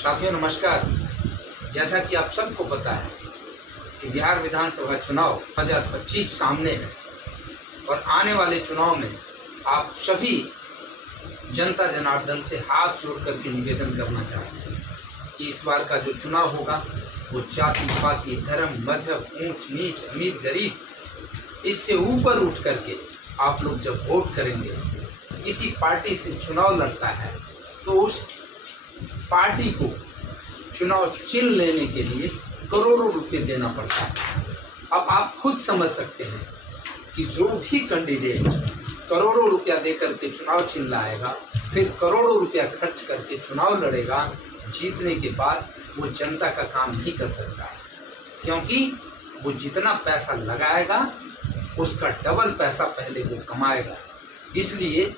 साथियों नमस्कार। जैसा कि आप सबको पता है कि बिहार विधानसभा चुनाव 2025 सामने है और आने वाले चुनाव में आप सभी जनता जनार्दन से हाथ जोड़ करके निवेदन करना चाहते हैं कि इस बार का जो चुनाव होगा वो जाति पाति धर्म मजहब ऊंच नीच अमीर गरीब इससे ऊपर उठ करके आप लोग जब वोट करेंगे, किसी पार्टी से चुनाव लड़ता है तो उस पार्टी को चुनाव चिन्ह लेने के लिए करोड़ों रुपए देना पड़ता है। अब आप खुद समझ सकते हैं कि जो भी कैंडिडेट करोड़ों रुपया दे करके चुनाव चिन्ह लाएगा, फिर करोड़ों रुपया खर्च करके चुनाव लड़ेगा, जीतने के बाद वो जनता का काम नहीं कर सकता है, क्योंकि वो जितना पैसा लगाएगा उसका डबल पैसा पहले वो कमाएगा। इसलिए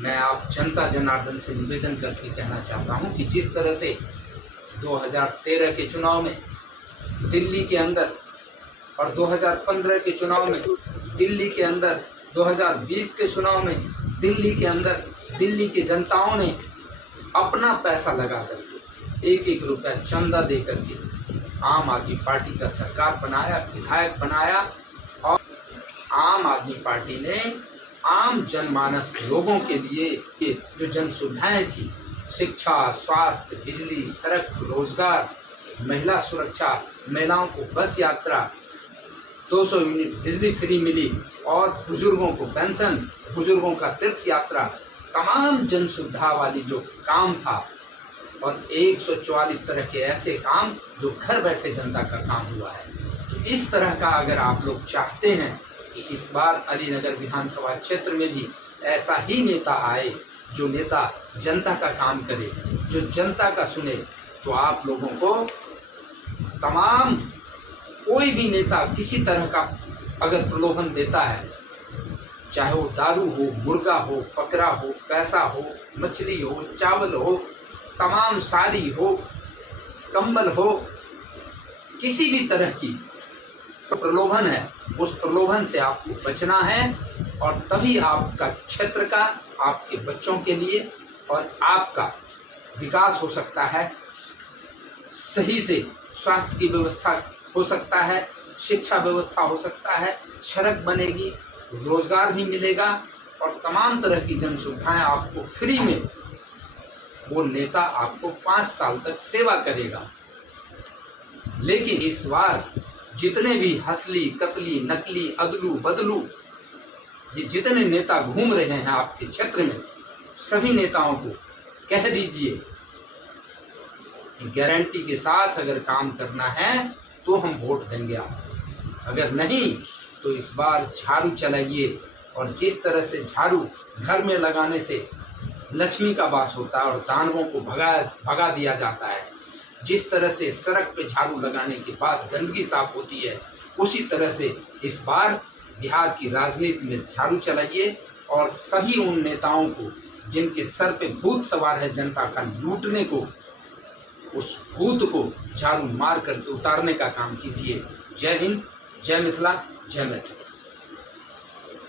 मैं आप जनता जनार्दन से निवेदन करके कहना चाहता हूं कि जिस तरह से 2013 के चुनाव में दिल्ली के अंदर और 2015 के चुनाव में दिल्ली के अंदर, 2020 के चुनाव में दिल्ली के अंदर दिल्ली की जनताओं ने अपना पैसा लगा करके एक एक रुपया चंदा दे करके आम आदमी पार्टी का सरकार बनाया, विधायक बनाया और आम आदमी पार्टी ने आम जनमानस लोगों के लिए जो जन सुविधाएं थी, शिक्षा, स्वास्थ्य, बिजली, सड़क, रोजगार, महिला सुरक्षा, महिलाओं को बस यात्रा, 200 यूनिट बिजली फ्री मिली और बुजुर्गों को पेंशन, बुजुर्गों का तीर्थ यात्रा, तमाम जन सुविधा वाली जो काम था और 144 तरह के ऐसे काम जो घर बैठे जनता का काम हुआ है। तो इस तरह का अगर आप लोग चाहते हैं कि इस बार अलीनगर विधानसभा क्षेत्र में भी ऐसा ही नेता आए, जो नेता जनता का काम करे, जो जनता का सुने, तो आप लोगों को तमाम कोई भी नेता किसी तरह का अगर प्रलोभन देता है, चाहे वो दारू हो, मुर्गा हो, बकरा हो, पैसा हो, मछली हो, चावल हो, तमाम साड़ी हो, कंबल हो, किसी भी तरह की प्रलोभन है, उस प्रलोभन से आपको बचना है और तभी आपका क्षेत्र का, आपके बच्चों के लिए और आपका विकास हो सकता है। सही से स्वास्थ्य की व्यवस्था हो सकता है, शिक्षा व्यवस्था हो सकता है, सड़क बनेगी, रोजगार भी मिलेगा और तमाम तरह की जन सुविधाएं आपको फ्री में वो नेता आपको 5 साल तक सेवा करेगा। लेकिन इस बार जितने भी हसली कतली नकली अदलू बदलू ये जितने नेता घूम रहे हैं आपके क्षेत्र में, सभी नेताओं को कह दीजिए कि गारंटी के साथ अगर काम करना है तो हम वोट देंगे आपको, अगर नहीं तो इस बार झाड़ू चलाइए। और जिस तरह से झाड़ू घर में लगाने से लक्ष्मी का वास होता है और दानवों को भगा दिया जाता है, जिस तरह से सड़क पे झाड़ू लगाने के बाद गंदगी साफ होती है, उसी तरह से इस बार बिहार की राजनीति में झाड़ू चलाइए और सभी उन नेताओं को जिनके सर पे भूत सवार है जनता का लूटने को, उस भूत को झाड़ू मार करके उतारने का काम कीजिए। जय हिंद, जय मिथिला, जय मैथिली।